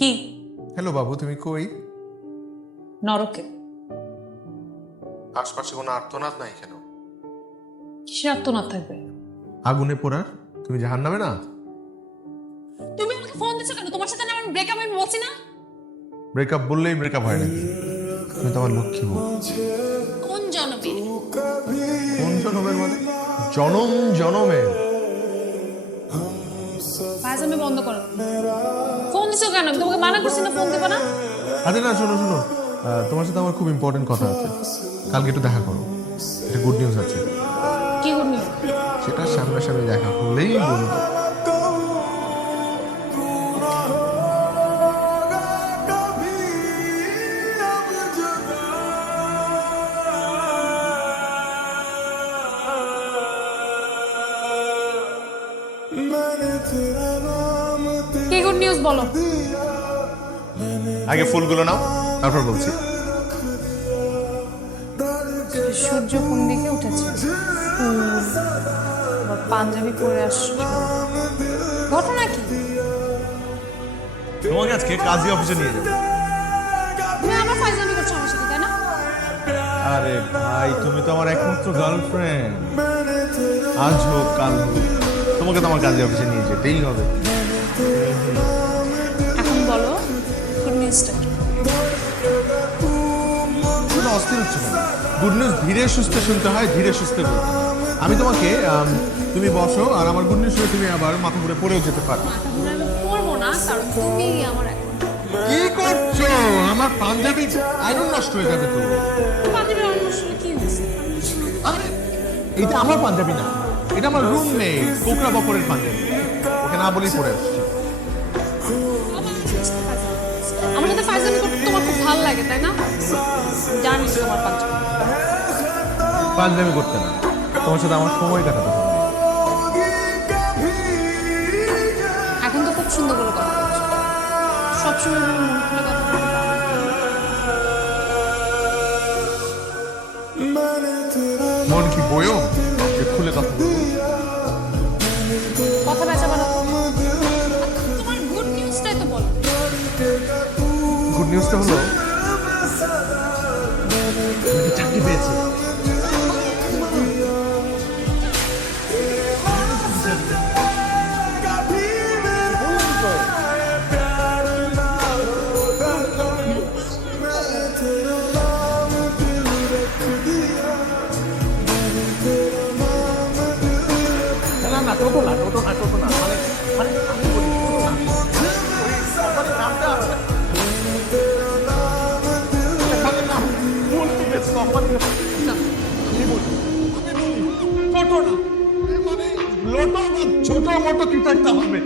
কি? হ্যালো বাবু, তুমি কই? নরকে। আশপাশে কোনো আর্তনাদ নাই কেন? কিসের আত্মনাদ থাকবে? আগুনে পোড়ার? তুমি জাহান্নামে না? তুমি আমাকে ফোন দিছো কেন? তোমার সাথে না আমার ব্রেকআপ, আমি বলছি না? ব্রেকআপ বললেই ব্রেকআপ হয় নাকি? তুমি তো আমার লক্ষ্মী বউ। কোন জনমে? কোন জনমের মানে? জনম জনমের। ফাইজলামি বন্ধ করো। ফোন দিছো কেন? আমি তোমাকে মানা করছি না ফোন দিবা না? আরে না, শোনো শোনো, তোমার সাথে আমার খুব ইম্পর্টেন্ট কথা আছে। কালকে একটু দেখা করো, একটা গুড নিউজ আছে। কি গুড নিউজ? সেটা সামনাসামনি দেখা হলেই বলবো। কি গুড নিউজ বলো? আগে ফুলগুলো নাও, তারপর বলছি। সূর্য কোন দিকে উঠেছে? পাঞ্জাবি পরে আসছো, ঘটনা কি? তোমাকে আজকে কাজী অফিসে নিয়ে যাবো। তুমি আবার ফাইজলামি করছো আমার সাথে, তাই না? আরে ভাই, তুমি তো আমার একমাত্র গার্লফ্রেন্ড। আজ হোক কাল হোক, তোমাকে তো আমার কাজী অফিসে নিয়ে যেতেই হবে। এখন বলো গুড নিউজটা কি? শুধু অস্থির হচ্ছে না। গুড নিউজ ধীরে সুস্থে শুনতে হয়, ধীরে সুস্থে বলতে হয়। আমি তোমাকে তুমি বসো, আর আমার গুড নিউজ শুনে তুমি আবার মাথা ঘুরে পড়েও যেতে পারো। মাথা ঘুরে আমি পড়বো না, কারণ তুমি আমার এখন কি করছো? আমার পাঞ্জাবি আয়রন নষ্ট হয়ে যাবে তো। পাঞ্জাবি অনুষ্ঠানে কি হয়েছে? আরে এটা আমার পাঞ্জাবি না, এটা আমার রুমমেট কোকড়া বকরের পাঞ্জাবি। ওকে না বলেই পড়ে আসছি। আমার সাথে ফাইজলামি করতে তোমার খুব ভালো লাগে, তাই না? জানি তোমার পাঞ্জাবি। পাঞ্জাবি করতে না, তোমার সাথে আমার সময় কাটাতে হবে। এখন তো খুব সুন্দর করে কথা বলছো, সবসময় এভাবে মন খুলে কথা বলতে পারো? মন কি বয়ম যে খুলে কথা বলবো? কথা বেচা বানা তোমার গুড নিউজটাই তো বলো। গুড নিউজটা হলো আমি চাকরি পেয়েছি। না না, টোটো না, টোটো না, টোটো না, মানে মানে আমি বলি টোটো না। ওই কোম্পানির নামটা কোম্পানির নাম ভুল লিখেছি, কোম্পানির নাম কি বলি? টোটো না, মানে লোটো বা ছোট মোটো কিছু একটা হবে।